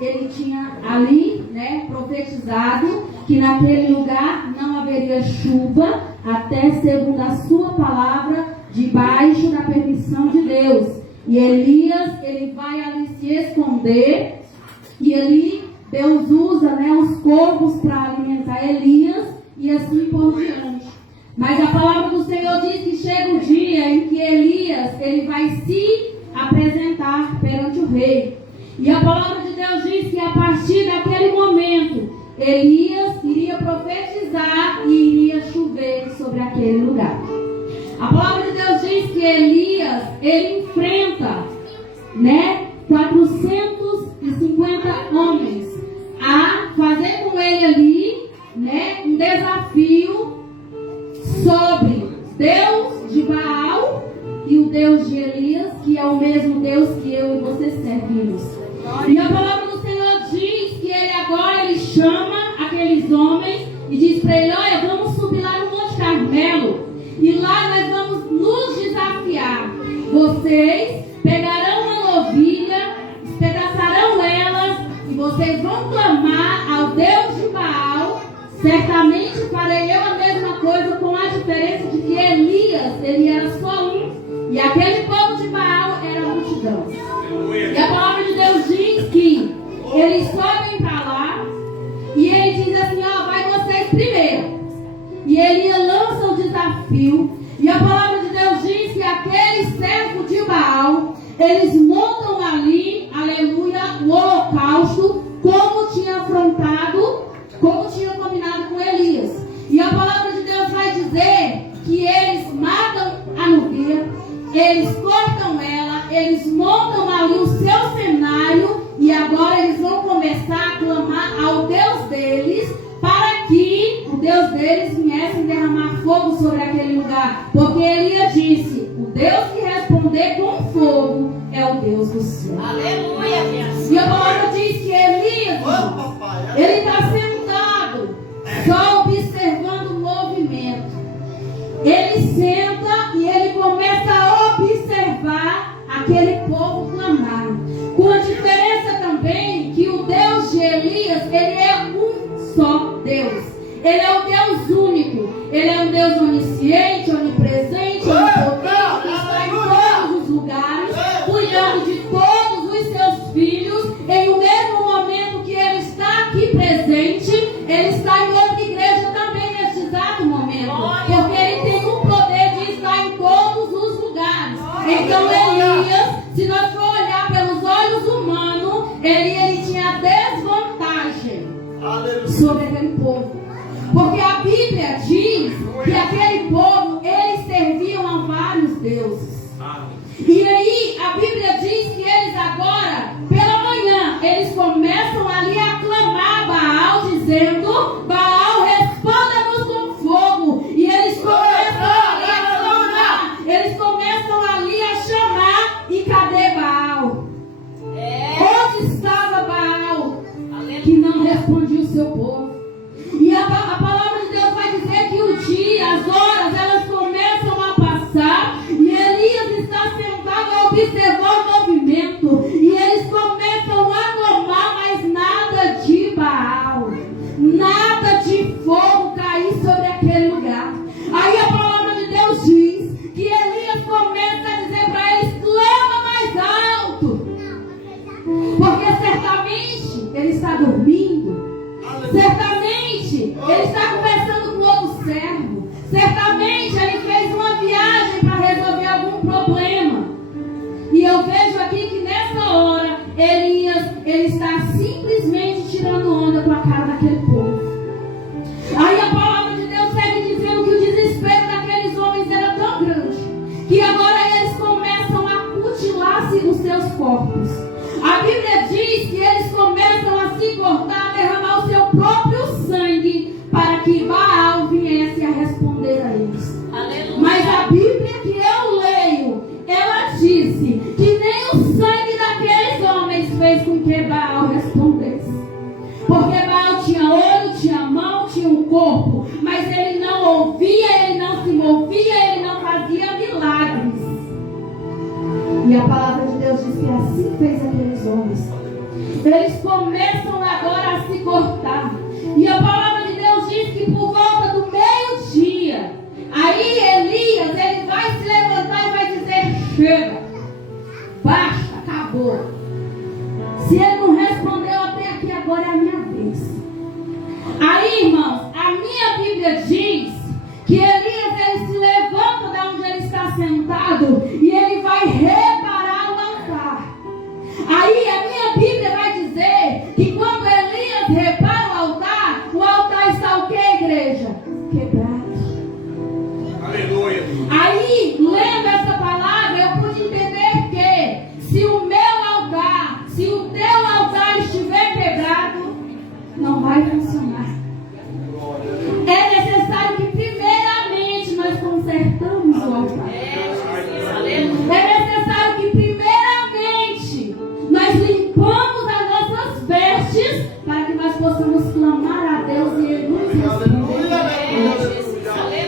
ele tinha ali, né, profetizado que naquele lugar não haveria chuva até segundo a sua palavra, debaixo da permissão de Deus. E Elias, ele vai ali se esconder, e ali Deus usa, né, os corvos para alimentar Elias, e assim por diante. Mas a palavra do Senhor diz que chega o dia em que Elias, ele vai se apresentar perante o rei. E a palavra de Deus diz que a partir daquele momento, Elias iria profetizar e iria chover sobre aquele lugar. A palavra de Deus diz que Elias, ele enfrenta, né, 450 homens a fazer com ele ali, né, um desafio sobre Deus de Baal e o Deus de Elias, que é o mesmo Deus que eu e você servimos. E a palavra do Senhor diz que ele agora chama aqueles homens e diz para ele: olha, vamos subir lá no Monte Carmelo e lá nós vamos nos desafiar. Vocês pegarão uma novilha, despedaçarão elas e vocês vão clamar ao Deus de Baal. Certamente farei eu a mesma coisa, com a diferença de que Elias, ele era só um e aquele povo de Baal era a multidão. E a palavra de Deus diz que eles sobem para lá e ele diz assim: ó, vai vocês primeiro. E Elias lança o desafio. E a palavra de Deus diz que aquele servo de Baal, eles montam ali, aleluia, o holocausto, como tinha afrontado, como tinha combinado com Elias. E a palavra de Deus vai dizer que eles matam a novilha, eles cortam ela, eles montam ali o seu cenário e agora eles vão começar a clamar ao Deus deles para que o Deus deles viesse derramar fogo sobre aquele lugar. Porque Elias disse: o Deus que responder com fogo é o Deus do céu. Aleluia, Deus. E a palavra diz que Elias, ele está sentado, só observando o movimento. Ele senta e ele começa a observar aquele povo clamar. Com a diferença também que o Deus de Elias, ele é um só Deus. Ele é o Deus único. Ele é um Deus onisciente, onipresente, onipotente, que está em todos os lugares, cuidando de todos os seus filhos. Em o mesmo momento que ele está aqui presente, ele está em outra igreja também neste exato momento. Porque ele tem o poder de estar em todos os lugares. Então Elias, se nós for olhar pelos olhos humanos, ele tinha desvantagem sobre aquele povo. Porque a Bíblia diz que aquele povo, eles serviam a vários deuses. E aí a Bíblia diz que eles agora, pela manhã, eles começam ali a clamar a Baal, dizendo: Baal, responda-nos com fogo. E eles começam ali a clamar, eles começam ali a chamar. E cadê Baal? Onde estava Baal? Que não respondia o seu povo. E a palavra de Deus vai dizer que o dia, as horas, elas começam a passar. E Elias está sentado a observar o movimento. E eles começam a clamar, mas nada de Baal, nada de fogo cair sobre aquele lugar. Aí a palavra de Deus diz que Elias começa a dizer para eles: clama mais alto. Porque certamente ele está dormindo. Certamente ele está conversando com outro servo. Certamente ele fez uma viagem para resolver algum problema. E eu vejo aqui que nessa hora Elias, ele está simplesmente tirando onda com a cara daquele povo. Aí a palavra de Deus segue dizendo que o desespero daqueles homens era tão grande que agora eles começam a mutilar-se os seus corpos. A Bíblia diz que eles começam a se cortar, a derramar o seu próprio sangue para que Baal viesse a responder a eles. Aleluia. Mas a Bíblia que eu leio, ela disse que nem o sangue daqueles homens fez com que Baal respondesse. Porque Baal tinha olho, tinha mão, tinha um corpo, mas ele não ouvia, ele não se movia, ele não fazia milagres. E a palavra de Deus diz que assim fez aqueles homens. eles começam agora a se cortar. E a palavra de Deus diz que por volta do meio-dia, aí Elias, ele vai se levantar e vai dizer: chega, basta, acabou. Se ele não respondeu até aqui, agora é a minha vez. Aí, irmãos, a minha Bíblia diz que Elias, ele se levanta de onde ele está sentado e ele vai reparar o altar. Aí a minha Bíblia vai dizer que quando Elias repara o altar está o que, igreja? Quebrado. Aleluia. Aí, lendo essa palavra, eu pude entender que se o meu altar, se o teu altar estiver quebrado, não vai funcionar. É necessário que primeiramente nós consertamos o altar. É necessário que primeiramente nós limpamos as nossas vestes para que nós possamos clamar a Deus e Ele nos responda.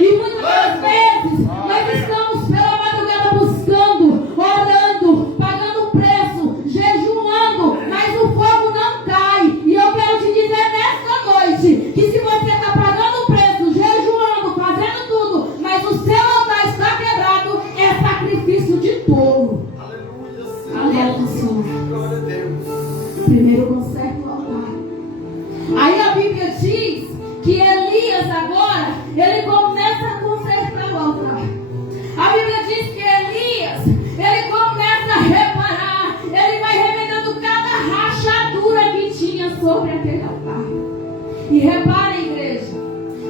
E muitas vezes nós estamos pela madrugada buscando, orando, pagando preço, jejuando, mas o fogo não cai. E eu quero te dizer nesta noite que se você está pagando preço, jejuando, fazendo tudo, mas o seu altar está quebrado, é sacrifício de touro. Aleluia, Senhor. Primeiro conserta o altar. Aí a Bíblia diz que Elias agora, ele começa a consertar o altar. A Bíblia diz que Elias, ele começa a reparar, ele vai remendando cada rachadura que tinha sobre aquele altar. E repara, igreja,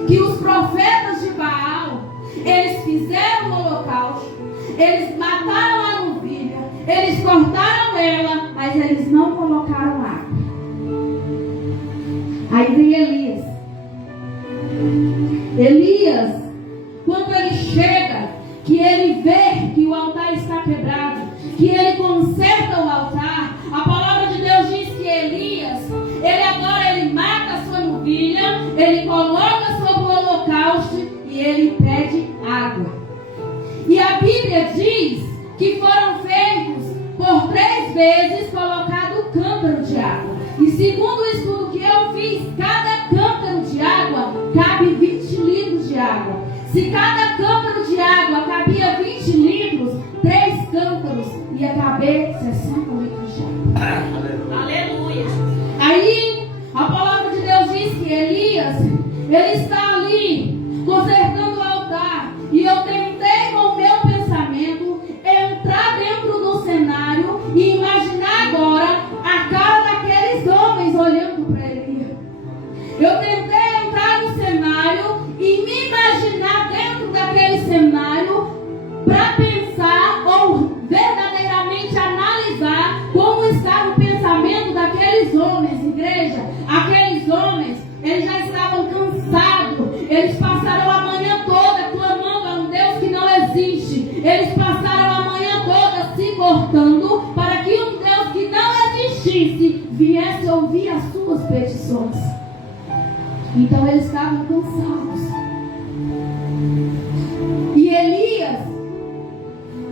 que os profetas de Baal, eles fizeram o holocausto, eles mataram a novilha, eles cortaram ela, mas eles não colocaram água. Aí vem Elias. Elias, quando ele chega, que ele vê que o altar está quebrado, que ele conserta o altar, a palavra de Deus diz que Elias, ele mata a sua novilha, ele coloca sobre o holocausto e ele pede água. E a Bíblia diz que foram feitos por 3 vezes colocado o cântaro de água. E segundo o estudo que eu fiz, cada cântaro de água cabe 20 litros de água. Se cada cântaro de água cabia 20 litros, 3 cântaros ia caber 60 litros de água. Aleluia. Aí a palavra de Deus diz que Elias, ele está ali consertando o altar. E eu tentei com o meu pensamento entrar dentro do cenário e imaginar agora a cara daqueles homens olhando para Elias. Eu tentei entrar no cenário e me imaginar dentro daquele cenário para pensar ou verdadeiramente analisar como estava o pensamento daqueles homens, igreja. Aqueles homens, eles já estavam cansados, eles passaram a manhã toda clamando a um Deus que não existe, eles passaram a manhã toda se cortando para que um Deus que não existisse viesse ouvir as suas petições. Então eles estavam cansados. E Elias,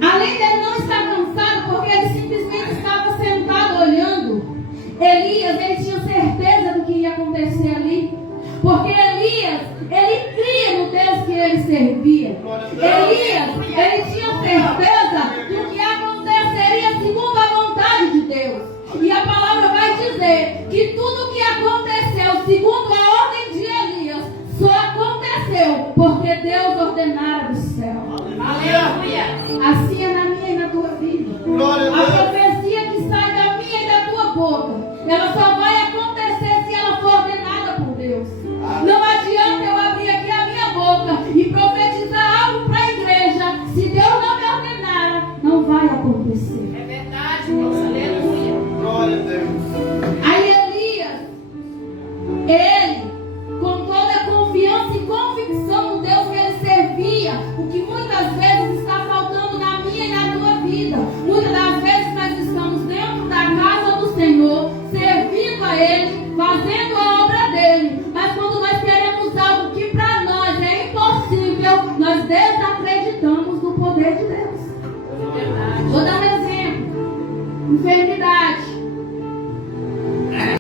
além de ele não estar cansado, porque ele simplesmente estava sentado olhando, Elias, ele tinha certeza do que ia acontecer ali. Porque Elias, ele cria no Deus que ele servia. Elias, ele tinha certeza do que aconteceria segundo a vontade de Deus. E a palavra vai dizer que tudo o que aconteceu segundo a ordem de Elias só aconteceu porque Deus ordenara do céu. Aleluia. Assim é na minha e na tua vida. A profecia que sai da minha e da tua boca, ela só vai